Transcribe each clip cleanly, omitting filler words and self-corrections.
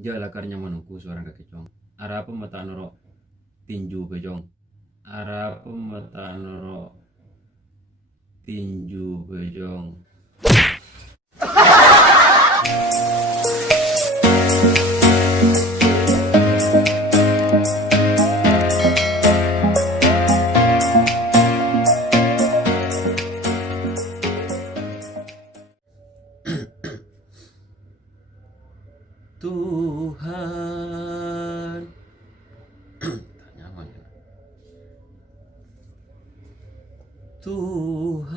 Jala karnya manuku suara kekecong. Arapa mata noro tinju kejong. Arapa mata noro tinju kejong. Tuhan, tak nyaman ya. Tuhan,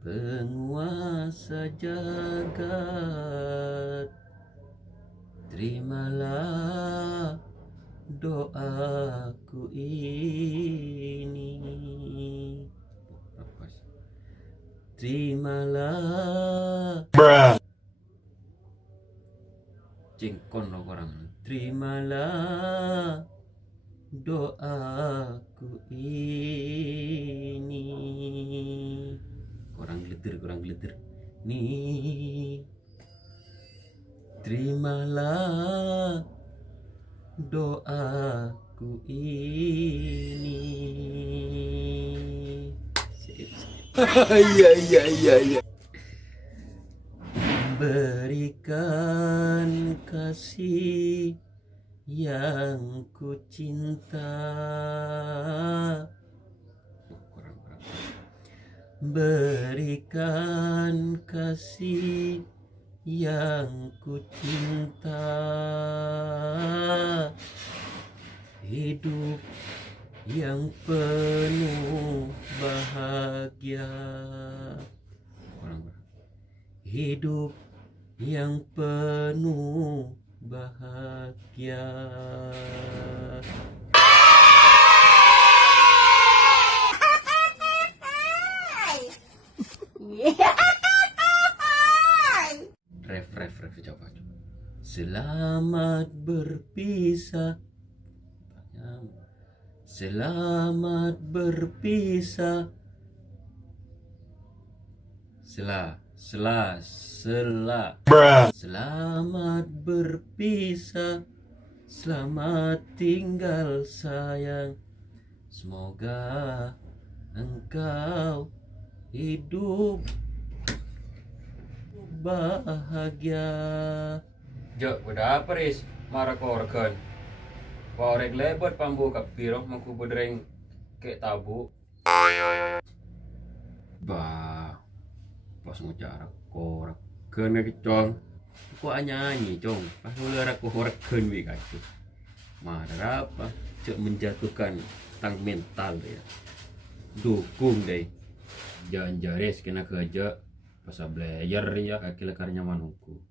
penguasa jagat, terimalah doaku ini. Terimalah cingkon lo orang. Terimalah doaku ini. Kurang glitter nih. Terimalah doaku ini. Iya. Berikan kasih yang ku cinta, berikan kasih yang ku cinta, hidup yang penuh bahagia, hidup yang penuh bahagia. Ref coba. Selamat berpisah. Selamat berpisah. Selamat berpisah. Selamat tinggal sayang. Semoga engkau hidup bahagia. Jo, udah apa Riz? Marah korkan. Korek lebat pambu kapiro mangku bedreng kayak tabu. Bah, pas ngucara korek kena kecong. Aku nyanyi cong. Pas mulai aku korek ken kacu. Marah apa? Cek menjatuhkan tang mental ya. Dukung deh. Jangan jaris kena kerja pas belajar ya kaki lekarnya manuku.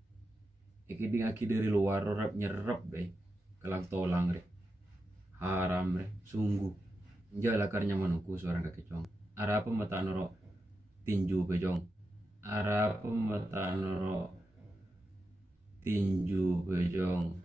Iki dari luar rap nyerap deh. Kelang tolang deh. Haram deh, sungguh. Jala karnya manuku suara kekecong. Arapa mata noro tinju kejong. Arapa mata noro tinju kejong.